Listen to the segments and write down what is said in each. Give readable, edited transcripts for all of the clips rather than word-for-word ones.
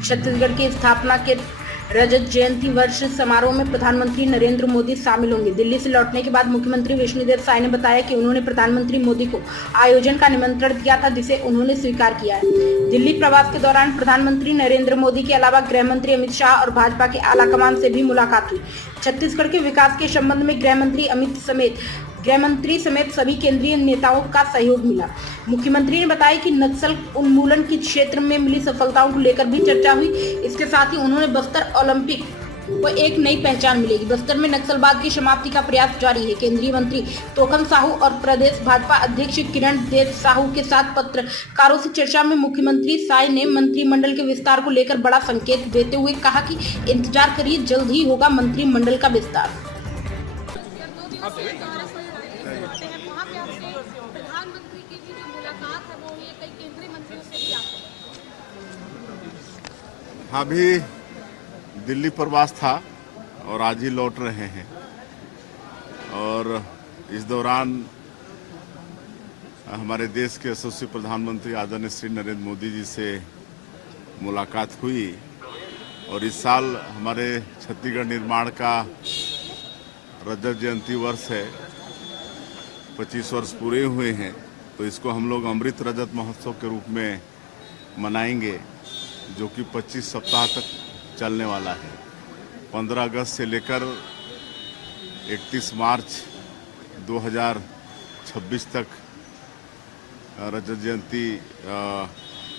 छत्तीसगढ़ की स्थापना के रजत जयंती वर्ष समारोह में प्रधानमंत्री नरेंद्र मोदी शामिल होंगे। दिल्ली से लौटने के बाद मुख्यमंत्री विष्णुदेव साय ने बताया कि उन्होंने प्रधानमंत्री मोदी को आयोजन का निमंत्रण दिया था, जिसे उन्होंने स्वीकार किया है। दिल्ली प्रवास के दौरान प्रधानमंत्री नरेंद्र मोदी के अलावा गृह मंत्री अमित शाह और भाजपा के आलाकमान से भी मुलाकात हुई। छत्तीसगढ़ के विकास के संबंध में गृह मंत्री समेत सभी केंद्रीय नेताओं का सहयोग मिला। मुख्यमंत्री ने बताया कि नक्सल उन्मूलन के क्षेत्र में मिली सफलताओं को लेकर भी चर्चा हुई। इसके साथ ही उन्होंने बस्तर ओलंपिक को एक नई पहचान मिलेगी। बस्तर में नक्सलवाद की समाप्ति का प्रयास जारी है। केंद्रीय मंत्री तोखम साहू और प्रदेश भाजपा अध्यक्ष किरण देव साहू के साथ पत्रकारों से चर्चा में मुख्यमंत्री साय ने मंत्रिमंडल के विस्तार को लेकर बड़ा संकेत देते हुए कहा कि इंतजार करिए, जल्द ही होगा मंत्रिमंडल का विस्तार। प्रधानमंत्री की जो मुलाकात है वो हुई है, कई केंद्रीय मंत्रियों से भी आते हैं। हाँ, अभी दिल्ली प्रवास था और आज ही लौट रहे हैं और इस दौरान हमारे देश के यशस्वी प्रधानमंत्री आदरणीय श्री नरेंद्र मोदी जी से मुलाकात हुई और इस साल हमारे छत्तीसगढ़ निर्माण का रजत जयंती वर्ष है। 25 वर्ष पूरे हुए हैं, तो इसको हम लोग अमृत रजत महोत्सव के रूप में मनाएंगे, जो कि 25 सप्ताह तक चलने वाला है। 15 अगस्त से लेकर 31 मार्च 2026 तक रजत जयंती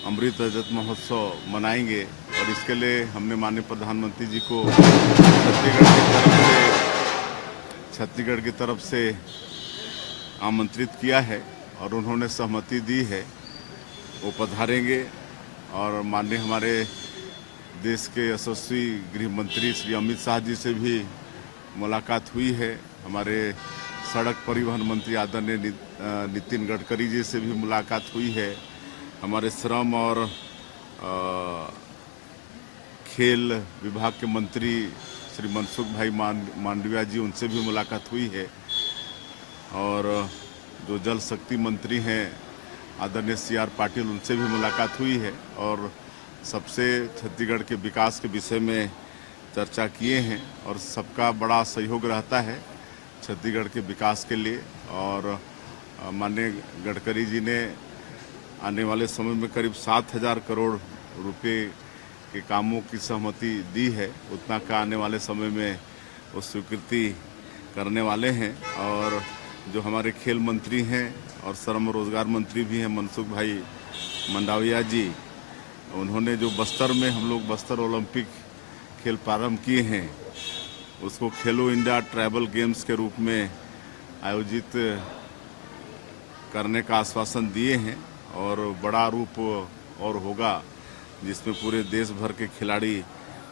अमृत रजत महोत्सव मनाएंगे और इसके लिए हमने माननीय प्रधानमंत्री जी को छत्तीसगढ़ की तरफ से आमंत्रित किया है और उन्होंने सहमति दी है। वो पधारेंगे और माननीय हमारे देश के यशस्वी गृह मंत्री श्री अमित शाह जी से भी मुलाकात हुई है। हमारे सड़क परिवहन मंत्री आदरणीय नितिन गडकरी जी से भी मुलाकात हुई है। हमारे श्रम और खेल विभाग के मंत्री श्री मनसुख भाई मांडविया जी, उनसे भी मुलाकात हुई है और जो जल शक्ति मंत्री हैं आदरणीय CR पाटिल, उनसे भी मुलाकात हुई है और सबसे छत्तीसगढ़ के विकास के विषय में चर्चा किए हैं और सबका बड़ा सहयोग रहता है छत्तीसगढ़ के विकास के लिए। और माननीय गडकरी जी ने आने वाले समय में करीब 7,000 करोड़ रुपए के कामों की सहमति दी है। उतना का आने वाले समय में वो स्वीकृति करने वाले हैं। और जो हमारे खेल मंत्री हैं और श्रम रोजगार मंत्री भी हैं मनसुख भाई मंडाविया जी, उन्होंने जो बस्तर में हम लोग बस्तर ओलंपिक खेल प्रारंभ किए हैं, उसको खेलो इंडिया ट्राइबल गेम्स के रूप में आयोजित करने का आश्वासन दिए हैं और बड़ा रूप और होगा, जिसमें पूरे देश भर के खिलाड़ी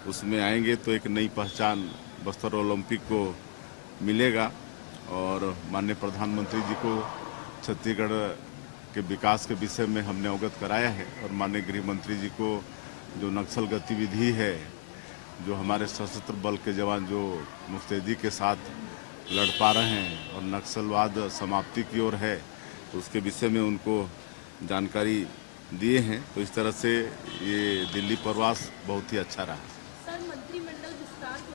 उसमें आएंगे, तो एक नई पहचान बस्तर ओलंपिक को मिलेगा। और माननीय प्रधानमंत्री जी को छत्तीसगढ़ के विकास के विषय में हमने अवगत कराया है और माननीय गृह मंत्री जी को जो नक्सल गतिविधि है, जो हमारे सशस्त्र बल के जवान जो मुस्तैदी के साथ लड़ पा रहे हैं और नक्सलवाद समाप्ति की ओर है, उसके विषय में उनको जानकारी दिए हैं। तो इस तरह से ये दिल्ली प्रवास बहुत ही अच्छा रहा।